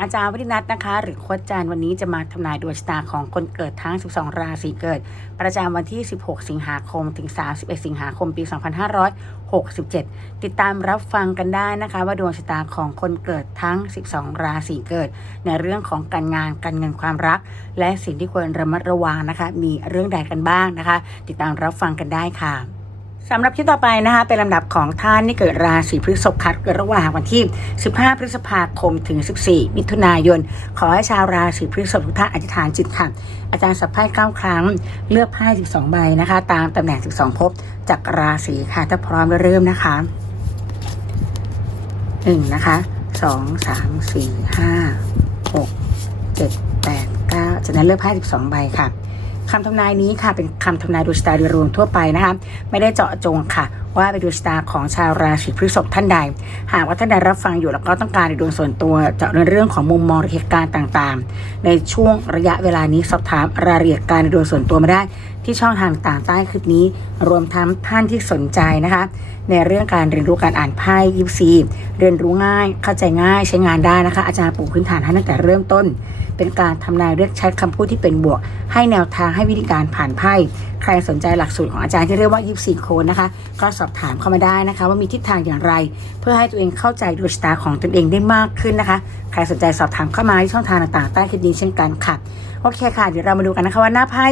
อาจารย์วรินัทนะคะ หรือโคชจารย์วันนี้จะมาทำนายดวงชะตาของคนเกิดทั้ง 12 ราศีเกิด ประจำวันที่ 16 สิงหาคม ถึง 31 สิงหาคม ปี 2567 ติดตามรับฟังกันได้นะคะ ว่าดวงชะตาของคนเกิดทั้ง 12 ราศีเกิด ในเรื่องของการงานการเงินความรัก และสิ่งที่ควรระมัดระวังนะคะ มีเรื่องใดกันบ้างนะคะ ติดตามรับฟังกันได้ค่ะ สำหรับที่ต่อไปนะคะเป็นลำดับของท่านที่เกิดราศีพฤษภคัดเกิดระหว่างวันที่ 15 พฤษภาคมถึง 14 มิถุนายน ขอให้ชาวราศีพฤษภทุกท่านอธิษฐานจิตค่ะอาจารย์สับไพ่เก้าครั้ง เลือกไพ่12 ใบนะคะ ตามตำแหน่ง 12ภพจากราศีค่ะ ถ้าพร้อมเริ่มนะคะหนึ่งนะคะสองสามสี่ห้าหกเจ็ดแปดเก้าจากนั้นเลือกไพ่12 ใบค่ะำทำนายนี้ค่ะเป็นคำทำนายดวงชะตาโดยรวมทั่วไปนะคะไม่ได้เจาะจงค่ะ ว่าเป็นดวงชะตาของชาวราศีพฤษภท่านใด หากว่าท่านใดรับฟังอยู่แล้วก็ต้องการในดวงส่วนตัวเจาะในเรื่องของมุมมองเหตุการณ์ต่างๆ ในช่วงระยะเวลานี้สอบถามรายละเอียดการในดวงส่วนตัวมาได้ ที่ช่องทางต่างๆใต้คลิปนี้ รวมทั้งท่านที่สนใจนะคะ ในเรื่องการเรียนรู้การอ่านไพ่ยิปซีเรียนรู้ง่าย เข้าใจง่ายใช้งานได้นะคะ อาจารย์ปูพื้นฐานให้ตั้งแต่เริ่มต้น เป็นการทำนายเลือกใช้คำพูดที่เป็นบวก ให้แนวทางให้วิธีการผ่านไพ่ ใครสนใจหลักสูตรของอาจารย์ที่เรียกว่ายิปซีโคนนะคะ ก็สอบถามเข้ามาได้นะคะ ว่ามีทิศทางอย่างไร เพื่อให้ตัวเองเข้าใจดวงชะตาของตนเองได้มากขึ้นนะคะ ใครสนใจสอบถามเข้ามาที่ช่องทางต่างๆใต้คลิปนี้เช่นกันค่ะ โอเคค่ะ เดี๋ยวเรามาดูกันนะคะว่าหน้าไพ่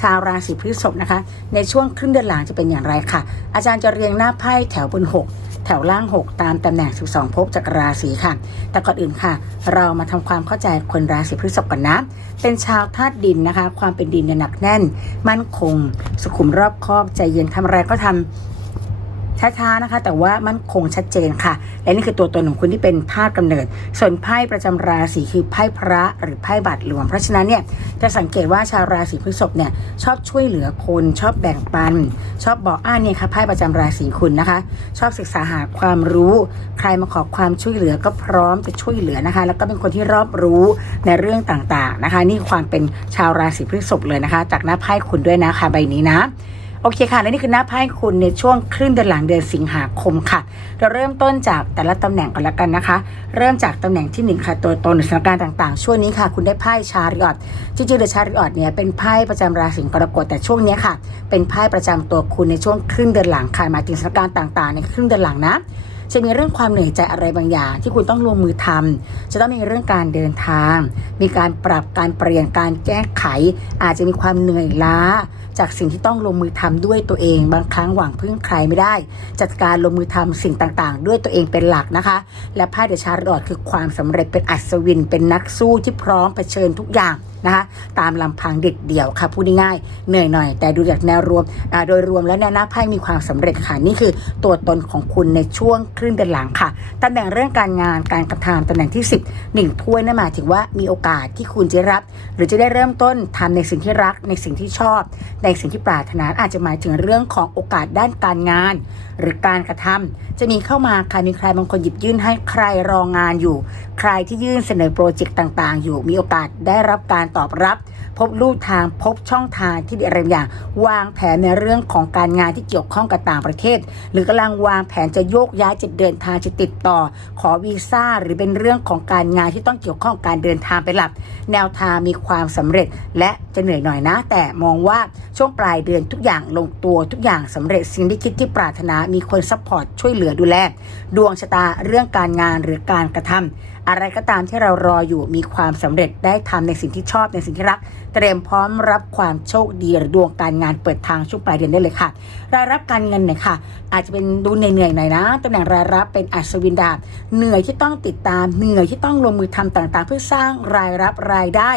ชาวราศีพฤษภนะคะ ในช่วงครึ่งเดือนหลังจะเป็นอย่างไรค่ะ อาจารย์จะเรียงหน้าไพ่แถวบน 6 แถวล่าง 6 ตามตำแหน่ง 12ภพจากราศีค่ะ แต่ก่อนอื่นค่ะ เรามาทำความเข้าใจคนราศีพฤษภกันนะ เป็นชาวธาตุดินนะคะ ความเป็นดินเนี่ยหนักแน่น มั่นคง สุขุมรอบคอบใจเย็นทำอะไรก็ทำ ช้าๆนะคะ แต่ว่ามั่นคงชัดเจนค่ะ และนี่คือตัวตนของคุณที่เป็นธาตุกำเนิด ส่วนไพ่ประจำราศีคือไพ่พระหรือไพ่บาทหลวง เพราะฉะนั้นเนี่ยจะสังเกตว่าชาวราศีพฤษภเนี่ยชอบช่วยเหลือคนชอบแบ่งปัน ชอบบอกอ่านเนี่ยค่ะไพ่ประจำราศีคุณนะคะ ชอบศึกษาหาความรู้ใครมาขอความช่วยเหลือก็พร้อมจะช่วยเหลือนะคะ แล้วก็เป็นคนที่รอบรู้ในเรื่องต่างๆนะคะ นี่ความเป็นชาวราศีพฤษภเลยนะคะ จากหน้าไพ่คุณด้วยนะคะใบนี้นะ โอเคค่ะ และนี่คือหน้าไพ่คุณในช่วงครึ่งเดือนหลังเดือนสิงหาคมค่ะ เราเริ่มต้นจากแต่ละตำแหน่งก่อนละกันนะคะ เริ่มจากตำแหน่งที่หนึ่งค่ะ ตัวตนสถานการณ์ต่างๆ ช่วงนี้ค่ะ คุณได้ไพ่ชาริออตจริงๆเดอะชาริออตเนี่ยเป็นไพ่ประจำราศีกรกฎแต่ช่วงนี้ค่ะ เป็นไพ่ประจำตัวคุณในช่วงครึ่งเดือนหลังค่ะหมายถึงสถานการณ์ต่างๆ ในครึ่งเดือนหลังนะ จะมีเรื่องความเหนื่อยใจอะไรบางอย่าง ที่คุณต้องลงมือทำจะต้องมีเรื่องการเดินทาง มีการปรับการเปลี่ยนการแก้ไข อาจจะมีความเหนื่อยล้า จากสิ่งที่ต้องลงมือทำด้วยตัวเอง บางครั้งหวังพึ่งใครไม่ได้ จัดการลงมือทำสิ่งต่างๆ ด้วยตัวเองเป็นหลักนะคะ และไพ่เดชาร์ดอดคือความสำเร็จเป็นอัศวินเป็นนักสู้ที่พร้อมเผชิญทุกอย่าง นะคะตามลำพังเด็ดเดี่ยวค่ะพูดง่ายๆเหนื่อยหน่อย แต่ดูจากแนวรวมโดยรวมแล้วแนวหน้าไพ่มีความสำเร็จค่ะนี่คือตัวตนของคุณในช่วงครึ่งเดือนหลังค่ะตำแหน่งเรื่องการงานการกระทำตำแหน่งที่ 10หนึ่งถ้วยนั่นหมายถึงว่ามีโอกาสที่คุณจะรับ หรือจะได้เริ่มต้นทำในสิ่งที่รักในสิ่งที่ชอบ ในสิ่งที่ปรารถนาอาจจะหมายถึงเรื่องของโอกาสด้านการงาน หรือการกระทำจะมีเข้ามาใครมีใครบางคนหยิบยื่นให้ใครรองานอยู่ ใครที่ยื่นเสนอโปรเจกต์ต่าง ๆ อยู่มีโอกาสได้รับการตอบรับ พบลู่ทางพบช่องทางที่ดีอะไรอย่าง วางแผนในเรื่องของการงานที่เกี่ยวข้องกับต่างประเทศ หรือกำลังวางแผนจะโยกย้ายจะเดินทางจะติดต่อ ขอวีซ่าหรือเป็นเรื่องของการงานที่ต้องเกี่ยวข้องกับการเดินทางไปหลับแนวทางมีความสำเร็จและจะเหนื่อยหน่อยนะ แต่มองว่าช่วงปลายเดือนทุกอย่างลงตัวทุกอย่างสำเร็จสิ่งที่คิดที่ปรารถนามีคนซัพพอร์ตช่วยเหลือดูแลดวงชะตาเรื่องการงานหรือการกระทำอะไรก็ตามที่เรารออยู่มีความสำเร็จได้ทำในสิ่งที่ชอบในสิ่งที่รัก เตรียมพร้อมรับความโชคดีหรือดวงการงานเปิดทางช่วงปลายเดือนได้เลยค่ะ รายรับการเงินหน่อยค่ะ อาจจะเป็นดูเหนื่อยๆหน่อยนะตำแหน่งรายรับเป็นอัศวินดาบเหนื่อยที่ต้องติดตามเหนื่อยที่ต้องลงมือทำต่างๆ เพื่อสร้างรายรับรายได้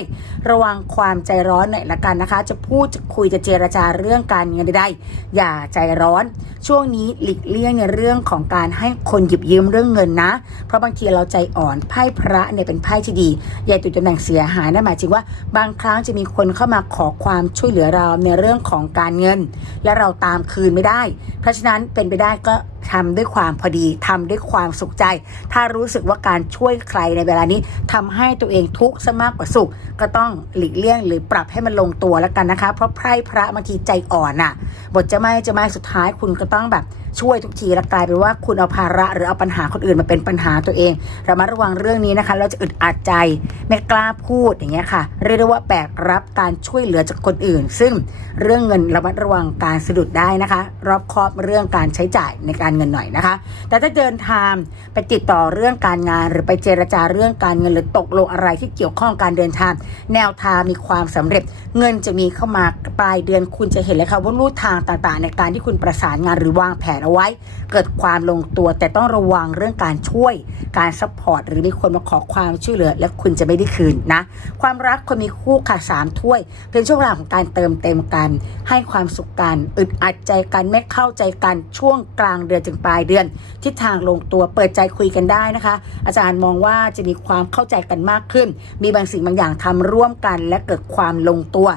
ระวังความใจร้อนหน่อยละกันนะคะ จะพูดจะคุยจะเจรจาเรื่องการเงินได้ๆอย่าใจร้อน ช่วงนี้หลีกเลี่ยงในเรื่องของการให้คนหยิบยืมเรื่องเงินนะ เพราะบางทีเราใจอ่อนไพ่พระเนี่ยเป็นไพ่ที่ดีอย่าติดตำแหน่งเสียหายนั่นหมายถึงว่าบางครั้งจะมีคนเข้ามาขอความช่วยเหลือเราในเรื่องของการเงิน และเราตามคืนไม่ได้ เพราะฉะนั้นเป็นไปได้ก็ ทำด้วยความพอดีทำด้วยความสุขใจ ถ้ารู้สึกว่าการช่วยใครในเวลานี้ทำให้ตัวเองทุกข์ซะมากกว่าสุข ก็ต้องหลีกเลี่ยงหรือปรับให้มันลงตัวแล้วกันนะคะ เพราะไพร่พระบางทีใจอ่อนน่ะ บทจะไม่จะไม่สุดท้ายคุณก็ต้องแบบช่วยทุกทีแล้วกลายเป็นว่าคุณเอาภาระหรือเอาปัญหาคนอื่นมาเป็นปัญหาตัวเองระมัดระวังเรื่องนี้นะคะ เราจะอึดอัดใจไม่กล้าพูดอย่างเงี้ยค่ะ เรียกได้ว่าแบกรับการช่วยเหลือจากคนอื่น ซึ่งเรื่องเงินระมัดระวังการสะดุดได้นะคะ รอบคอบเรื่องการใช้จ่ายในการเงินหน่อยนะคะ แต่ถ้าเดินทางไปติดต่อเรื่องการงานหรือไปเจรจาเรื่องการเงินหรือตกลงอะไรที่เกี่ยวข้องการเดินทาง แนวทางมีความสำเร็จ เงินจะมีเข้ามาปลายเดือนคุณจะเห็นเลยค่ะว่ารูทางต่างๆ ในการที่คุณประสานงานหรือวางแผนเอาไว้ เกิดความลงตัว แต่ต้องระวังเรื่องการช่วย การซัพพอร์ตหรือมีคนมาขอความช่วยเหลือ และคุณจะไม่ได้คืนนะ ความรักคนมีคู่ค่ะสามถ้วย เป็นช่วงเวลาของการเติมเต็มกัน ให้ความสุขกันอึดอัดใจกันไม่เข้าใจกันช่วงกลางเดือนถึงปลายเดือน ทิศทางลงตัวเปิดใจคุยกันได้นะคะ อาจารย์มองว่าจะมีความเข้าใจกันมากขึ้น มีบางสิ่งบางอย่างทำร่วมกันและเกิดความลงตัว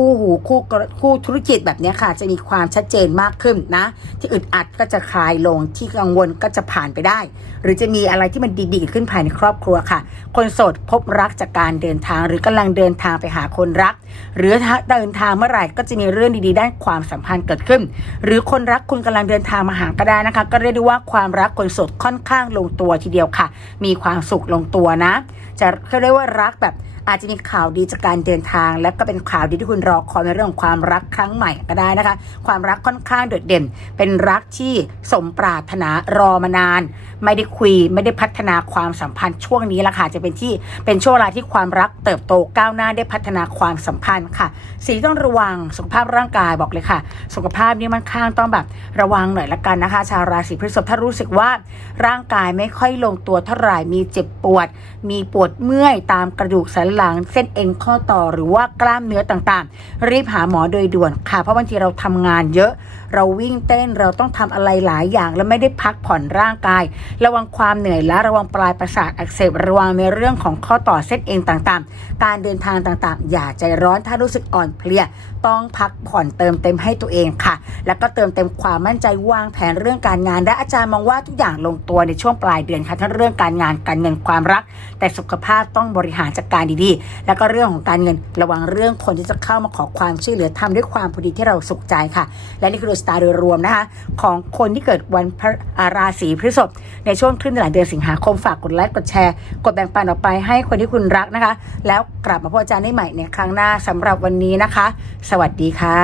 คู่หูคู่คู่ธุรกิจแบบนี้ค่ะ จะมีความชัดเจนมากขึ้นนะ ที่อึดอัดก็จะคลายลงที่กังวลก็จะผ่านไปได้ หรือจะมีอะไรที่มันดีๆขึ้นภายในครอบครัวค่ะ คนโสดพบรักจากการเดินทาง หรือกำลังเดินทางไปหาคนรัก หรือถ้าเดินทางเมื่อไหร่ก็จะมีเรื่องดีๆ ด้านความสัมพันธ์เกิดขึ้น หรือคนรักคุณกำลังเดินทางมาหาก็ได้นะคะ ก็เรียกได้ว่าความรักคนโสดค่อนข้างลงตัวทีเดียวค่ะ มีความสุขลงตัวนะ จะเขาเรียกว่ารักแบบ อาจจะมีข่าวดีจากการเดินทาง และก็เป็นข่าวดีที่คุณรอคอยในเรื่องของความรักครั้งใหม่ก็ได้นะคะ ความรักค่อนข้างโดดเด่น เป็นรักที่สมปรารถนารอมานาน ไม่ได้คุยไม่ได้พัฒนาความสัมพันธ์ช่วงนี้ละค่ะจะเป็นที่เป็นช่วงเวลาที่ความรักเติบโตก้าวหน้าได้พัฒนาความสัมพันธ์ค่ะสีต้องระวังสุขภาพร่างกายบอกเลยค่ะ สุขภาพนี่มันข้างต้องแบบระวังหน่อยละกันนะคะ ชาวราศีพฤษภถ้ารู้สึกว่าร่างกายไม่ค่อยลงตัวเท่าไหร่มีเจ็บปวด มีปวดเมื่อยตามกระดูกสันหลังเส้นเอ็นข้อต่อหรือว่ากล้ามเนื้อต่างๆ รีบหาหมอโดยด่วนค่ะ เพราะบางทีเราทำงานเยอะ เราวิ่งเต้นเราต้องทำอะไรหลายอย่าง แล้วไม่ได้พักผ่อนร่างกาย ระวังความเหนื่อยและระวังปลายประสาทอักเสบระวังในเรื่องของข้อต่อเส้นเอ็นต่างๆ การเดินทางต่างๆ อย่าใจร้อนถ้ารู้สึกอ่อนเพลียต้องพักผ่อนเติมเต็มให้ตัวเองค่ะ แล้วก็เติมเต็มความมั่นใจวางแผนเรื่องการงาน และอาจารย์มองว่าทุกอย่างลงตัวในช่วงปลายเดือนค่ะทั้งเรื่องการงานการเงินความรัก แต่สุขภาพต้องบริหารจัดการดีๆ แล้วก็เรื่องของการเงินระวังเรื่องคนที่จะเข้ามาขอความช่วยเหลือทำด้วยความพอดีที่เราสุขใจค่ะ และนี่คือดวงชะตาโดยรวมนะคะ ของคนที่เกิดวันพฤอ่าราศีพฤษภในช่วงครึ่งหลังเดือนสิงหาคมฝากกดไลค์กดแชร์ กดแบ่งปันออกไปให้คนที่คุณรักนะคะ แล้วกลับมาพบอาจารย์ได้ใหม่ในครั้งหน้าสำหรับวันนี้นะคะสวัสดีค่ะ